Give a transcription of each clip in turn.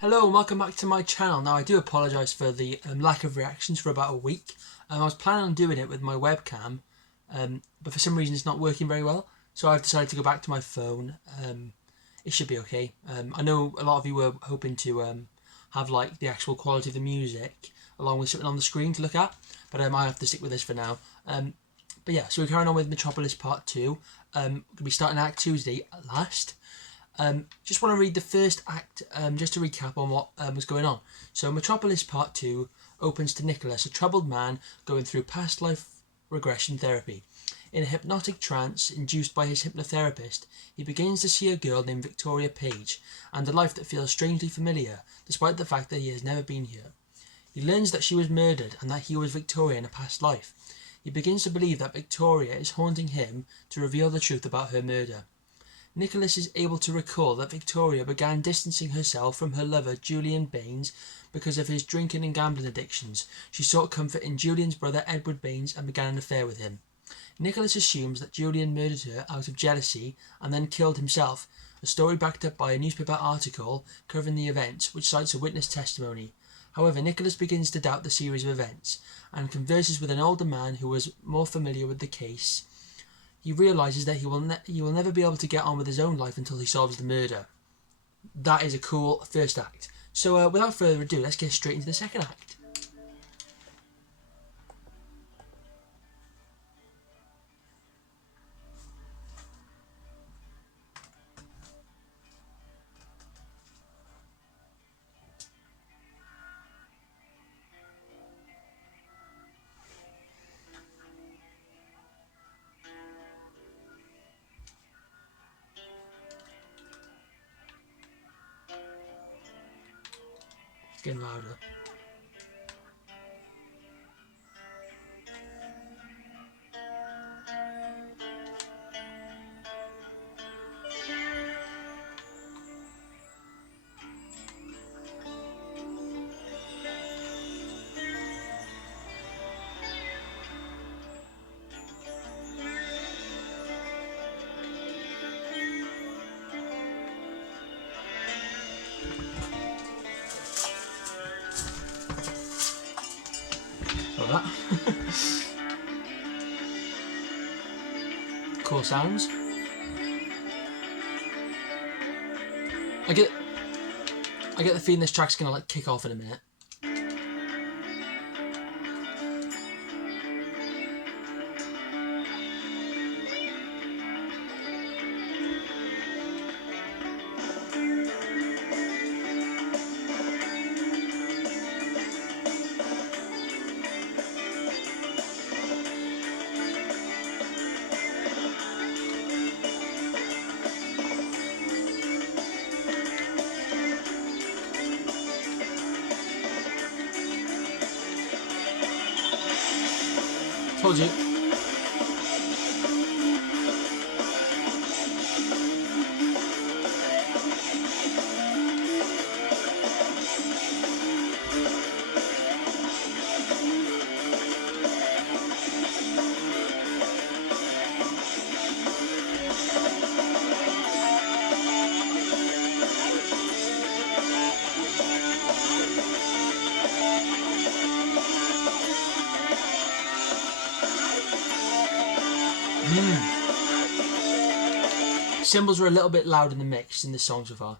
Hello and welcome back to my channel. Now I do apologise for the lack of reactions for about a week. I was planning on doing it with my webcam, but for some reason it's not working very well. So I've decided to go back to my phone. It should be okay. I know a lot of you were hoping to have like the actual quality of the music along with something on the screen to look at, but I might have to stick with this for now. But yeah, so we're carrying on with Metropolis Part 2. We'll be starting Act Tuesday at last. Just want to read the first act just to recap on what was going on. So Metropolis Part 2 opens to Nicholas, a troubled man going through past life regression therapy. In a hypnotic trance induced by his hypnotherapist, he begins to see a girl named Victoria Page and a life that feels strangely familiar, despite the fact that he has never been here. He learns that she was murdered and that he was Victoria in a past life. He begins to believe that Victoria is haunting him to reveal the truth about her murder. Nicholas is able to recall that Victoria began distancing herself from her lover Julian Baines because of his drinking and gambling addictions. She sought comfort in Julian's brother Edward Baines and began an affair with him. Nicholas assumes that Julian murdered her out of jealousy and then killed himself, a story backed up by a newspaper article covering the events which cites a witness testimony. However, Nicholas begins to doubt the series of events and converses with an older man who was more familiar with the case. He realises that he will never be able to get on with his own life until he solves the murder. That is a cool first act. So without further ado, let's get straight into the second act. It's getting louder. Like that. Cool sounds. I get the feeling this track's gonna like kick off in a minute. Told you. Cymbals are a little bit loud in the mix in this song so far.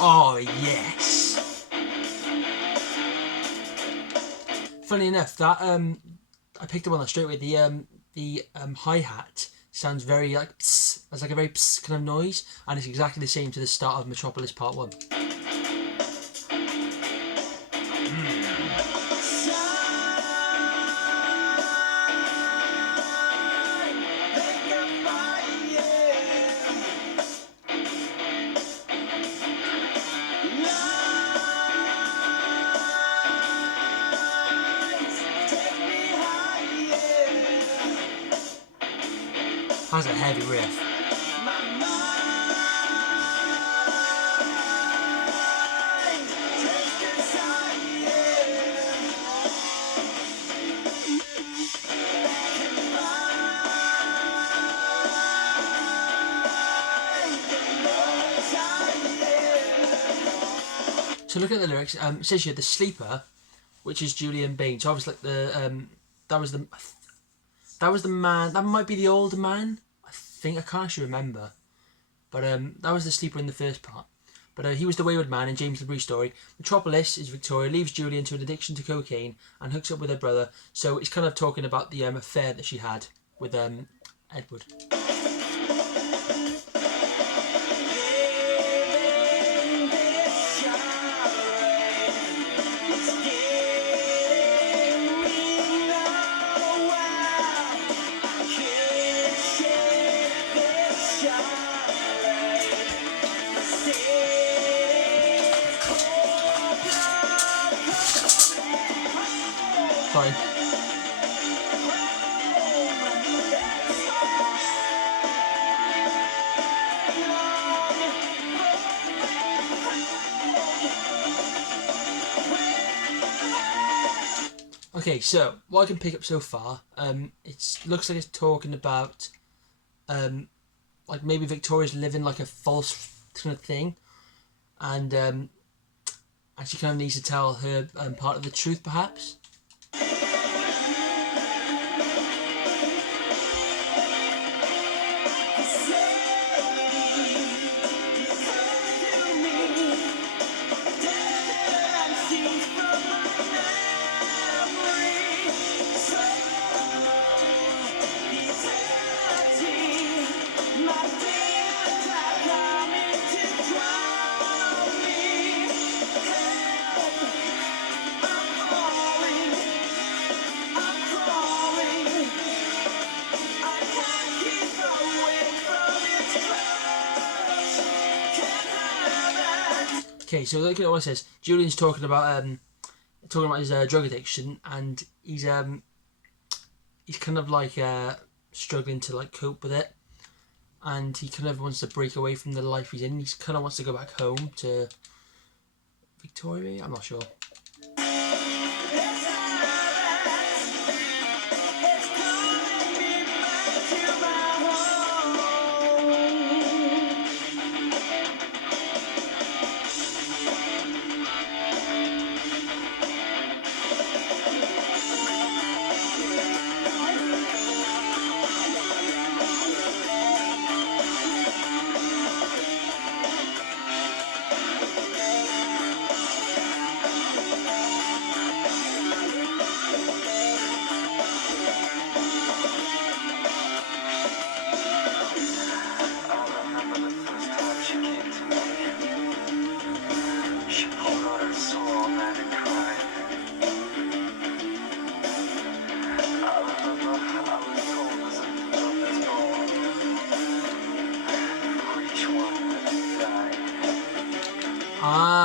Oh yes. Funny enough, that I picked up on that straight away. The hi-hat sounds very like pss. It's like a very pss kind of noise, and it's exactly the same to the start of Metropolis Part 1. Has a heavy riff. So look at the lyrics. It says here the sleeper, which is Julian Bain. So obviously that was the man. That might be the older man. I think I can't actually remember, but that was the sleeper in the first part. But he was the wayward man in James LeBrie's story. Metropolis is Victoria, leaves Julian to an addiction to cocaine and hooks up with her brother. So it's kind of talking about the affair that she had with Edward. Sorry. Okay, so what I can pick up so far, it looks like it's talking about, like maybe Victoria's living like a false kind of thing, and she kind of needs to tell her part of the truth, perhaps. Okay, so looking at what it says, Julian's talking about his drug addiction, and he's kind of like struggling to like cope with it, and he kind of wants to break away from the life he's in. He kind of wants to go back home to Victoria. I'm not sure.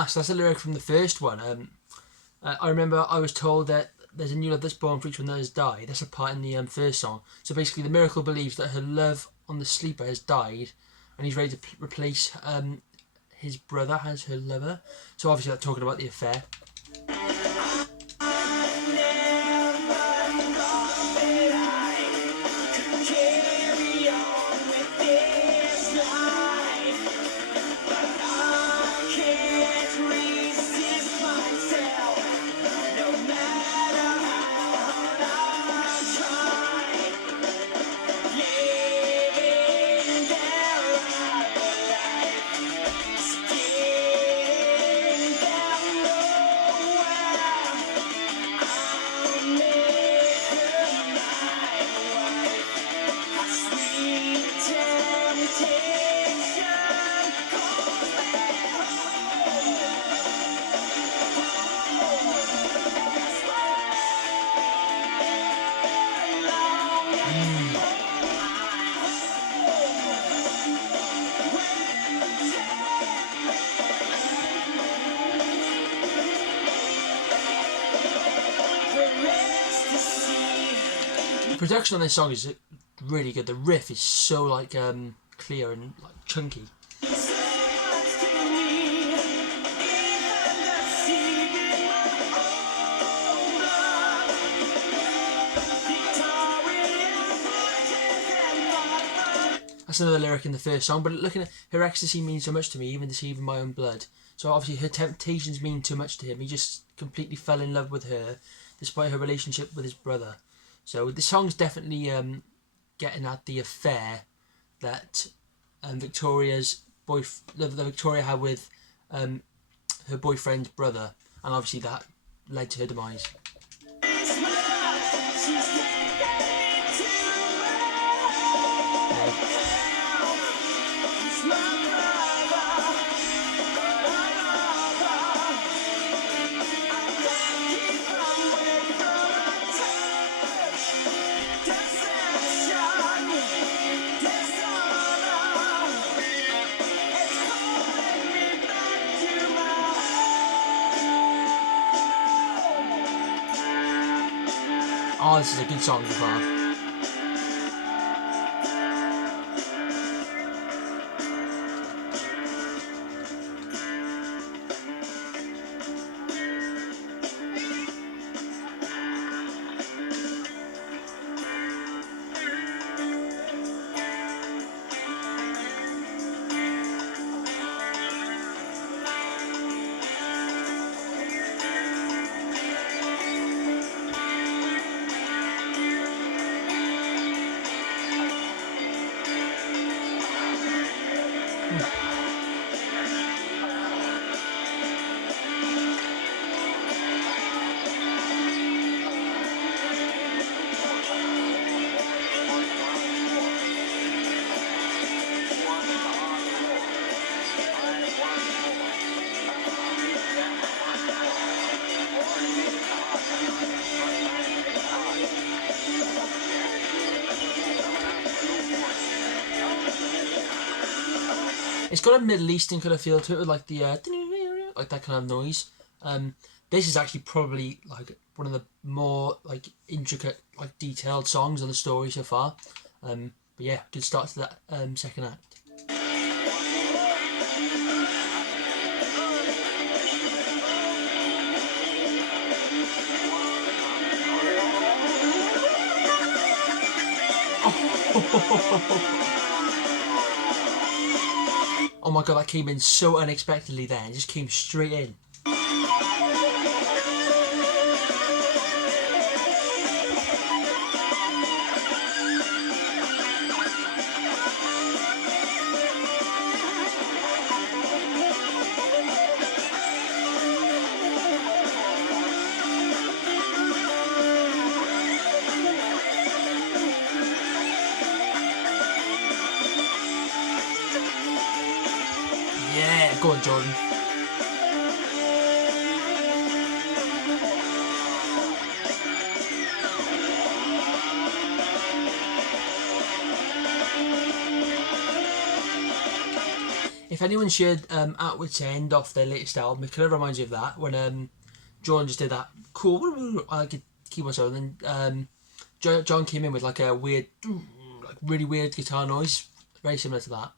So that's a lyric from the first one. I remember I was told that there's a new love that's born for each one that has died. That's a part in the first song. So basically, the miracle believes that her love on the sleeper has died, and he's ready to replace his brother as her lover. So obviously, that's talking about the affair. The production on this song is really good. The riff is so like clear and like chunky. That's another lyric in the first song. But looking at her ecstasy means so much to me, even deceiving my own blood. So obviously her temptations mean too much to him. He just completely fell in love with her, despite her relationship with his brother. So the song's definitely getting at the affair that Victoria's that Victoria had with her boyfriend's brother, and obviously that led to her demise. Oh, this is a good song so far. It's got a Middle Eastern kind of feel to it, with like the like that kind of noise. This is actually probably like one of the more like intricate, like detailed songs on the story so far. But yeah, good start to that second act. Oh my god, that came in so unexpectedly then. It just came straight in. Yeah, go on, Jordan. If anyone shared Outward's End off their latest album, it kind of reminds me of that, when John just did that cool, I could keep myself, and then John came in with like a weird, like really weird guitar noise, very similar to that.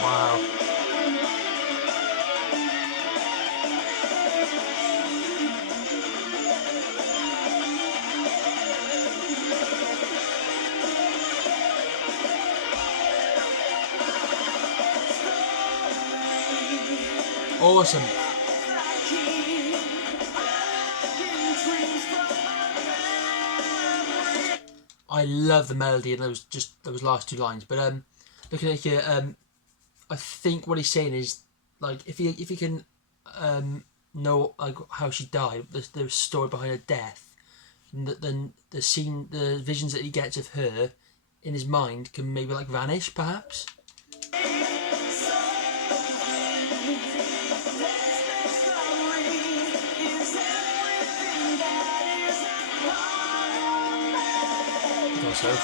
Wow. Awesome. I love the melody and those last two lines. But looking at here, I think what he's saying is, like, if he can know like how she died, the story behind her death, then the visions that he gets of her in his mind can maybe like vanish, perhaps. so.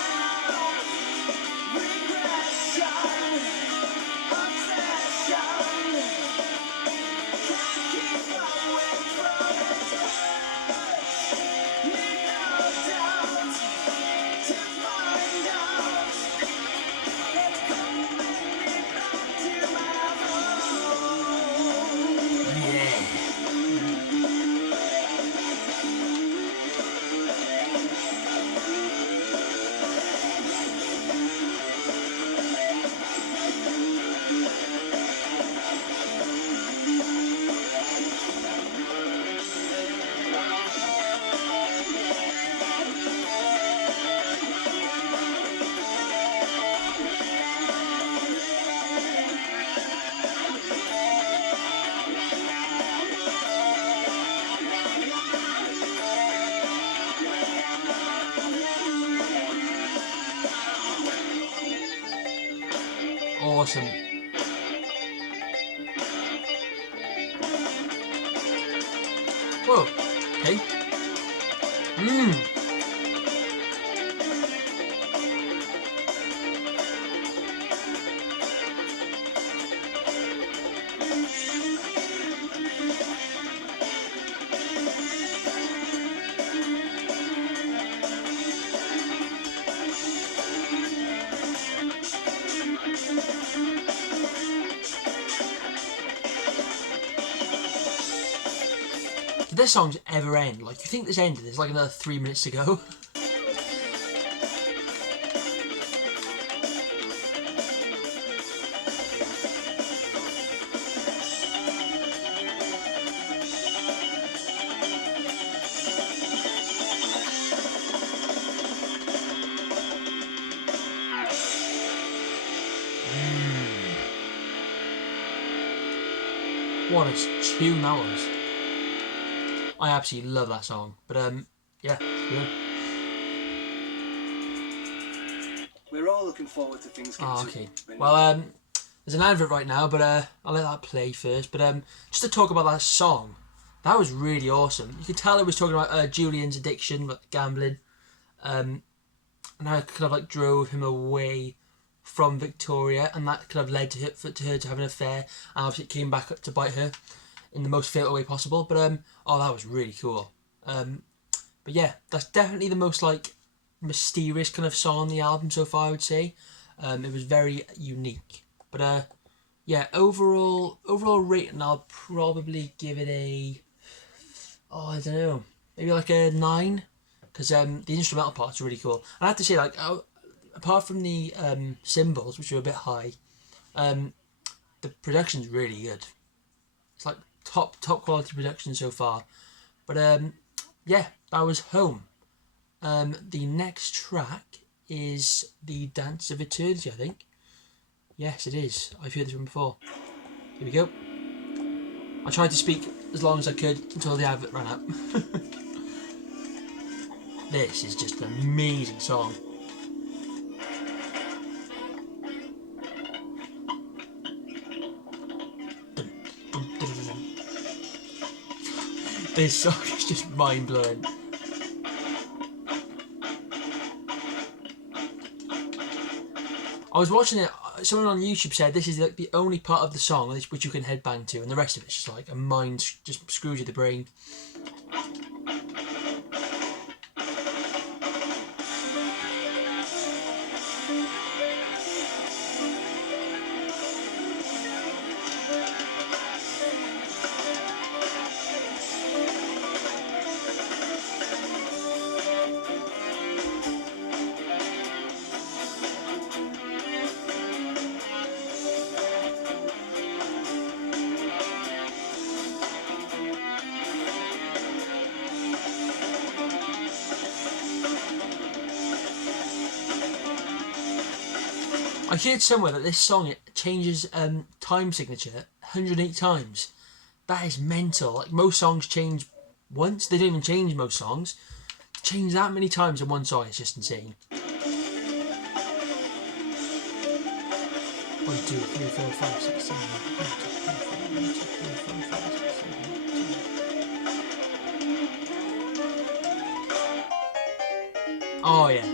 Awesome. Whoa. Okay. Did this song ever end? Like, you think this ended? There's like another 3 minutes to go. What a tune that was. I absolutely love that song. But yeah, it's good. We're all looking forward to things getting okay. Well, there's an advert right now, but I'll let that play first. But just to talk about that song, that was really awesome. You could tell it was talking about Julian's addiction, like gambling, and how it kind of like drove him away from Victoria, and that kind of led to her to have an affair, and obviously it came back to bite her in the most fatal way possible. But oh, that was really cool. But yeah, that's definitely the most like mysterious kind of song on the album so far, I would say. It was very unique. But yeah, overall rating, I'll probably give it a, I don't know, maybe like a 9, because the instrumental part's really cool. And I have to say, like, apart from the cymbals, which are a bit high, the production's really good. It's like top quality production so far. But yeah, that was Home. The next track is The Dance of Eternity, I think. Yes, it is. I've heard this one before. Here we go. I tried to speak as long as I could until the advert ran out. This is just an amazing song. This song is just mind-blowing. I was watching it, someone on YouTube said this is like the only part of the song which you can headbang to, and the rest of it's just like a mind just screws you the brain. I heard somewhere that this song it changes time signature 108 times. That is mental. Like most songs change once. They don't even change most songs. To change that many times in one song is just insane. 1, 2, 3, 4, 5, 6, 7, 8, 9, 10, 11, 12, 13, 14, 15, 16, 17, 18, 19, 20. Oh yeah.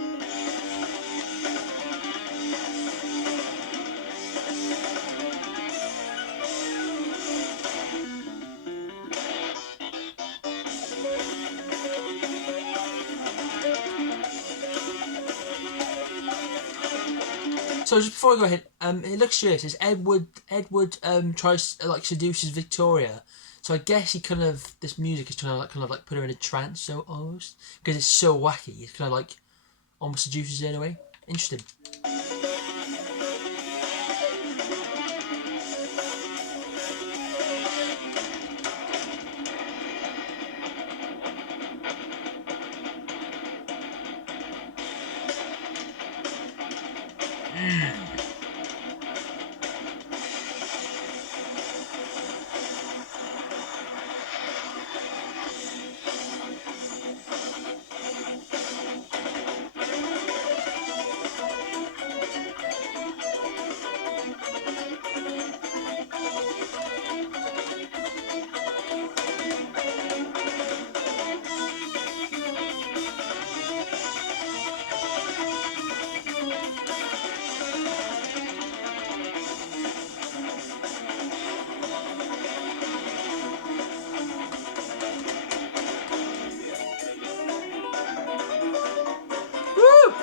So just before I go ahead, it looks here. It says Edward tries like seduces Victoria. So I guess he kind of this music is trying to like put her in a trance, so almost because it's so wacky. It's kind of like almost seduces her in a way. Interesting. Woo!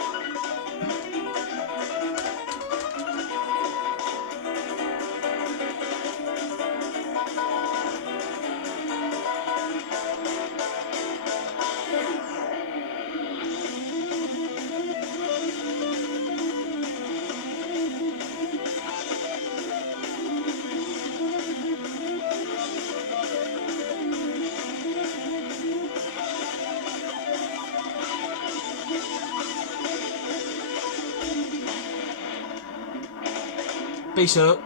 Bass up.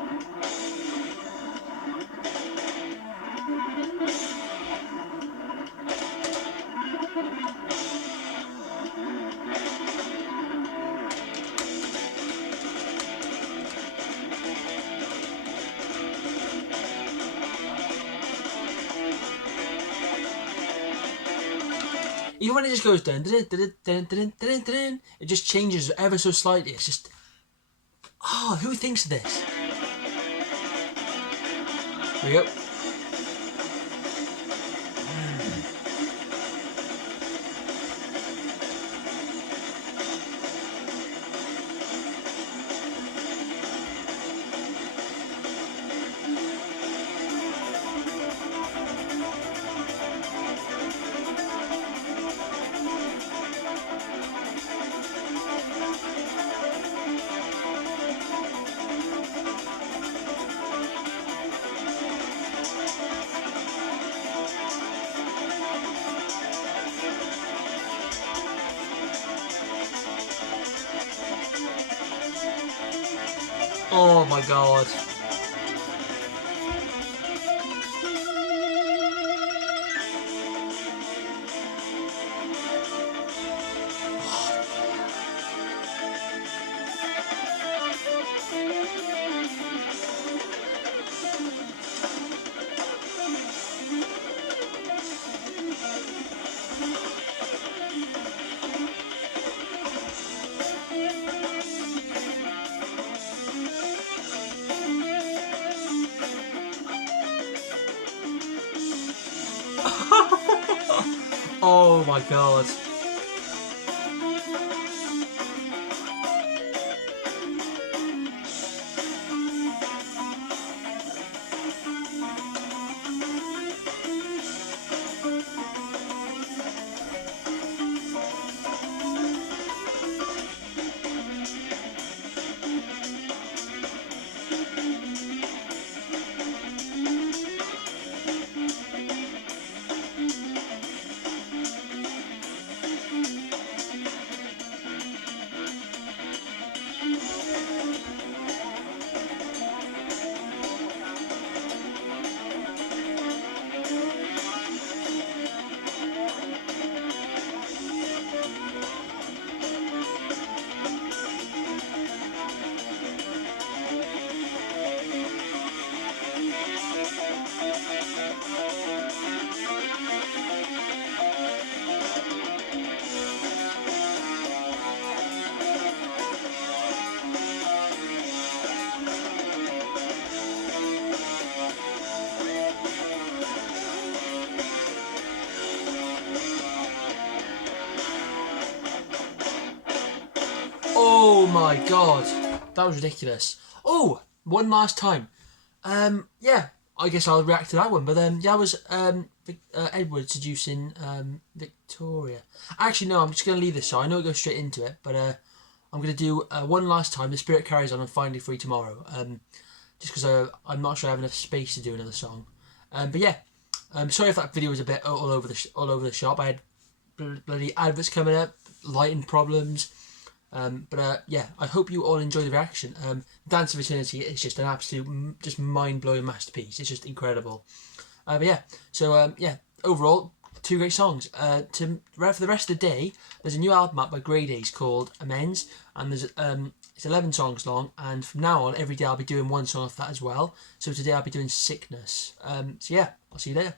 Even when it just goes dun, dun, dun, dun, dun, dun, dun, it just changes ever so slightly. It's just, oh, who thinks of this? There we go. Oh my god. Oh my god. my god, that was ridiculous. Oh, one last time. Yeah, I guess I'll react to that one. But yeah, I was Edward seducing Victoria. Actually, no, I'm just gonna leave this. So I know it goes straight into it, but I'm gonna do one last time. The Spirit Carries On and Finally Free Tomorrow. Just because I'm not sure I have enough space to do another song. But yeah, sorry if that video was a bit all over the shop. I had bloody adverts coming up, lighting problems. But yeah, I hope you all enjoy the reaction. Dance of Eternity is just an absolute, just mind-blowing masterpiece. It's just incredible. But yeah, so yeah, overall, 2 great songs. For the rest of the day, there's a new album out by Grey Days called Amends, and there's it's 11 songs long. And from now on, every day I'll be doing one song off that as well. So today I'll be doing Sickness. So yeah, I'll see you later.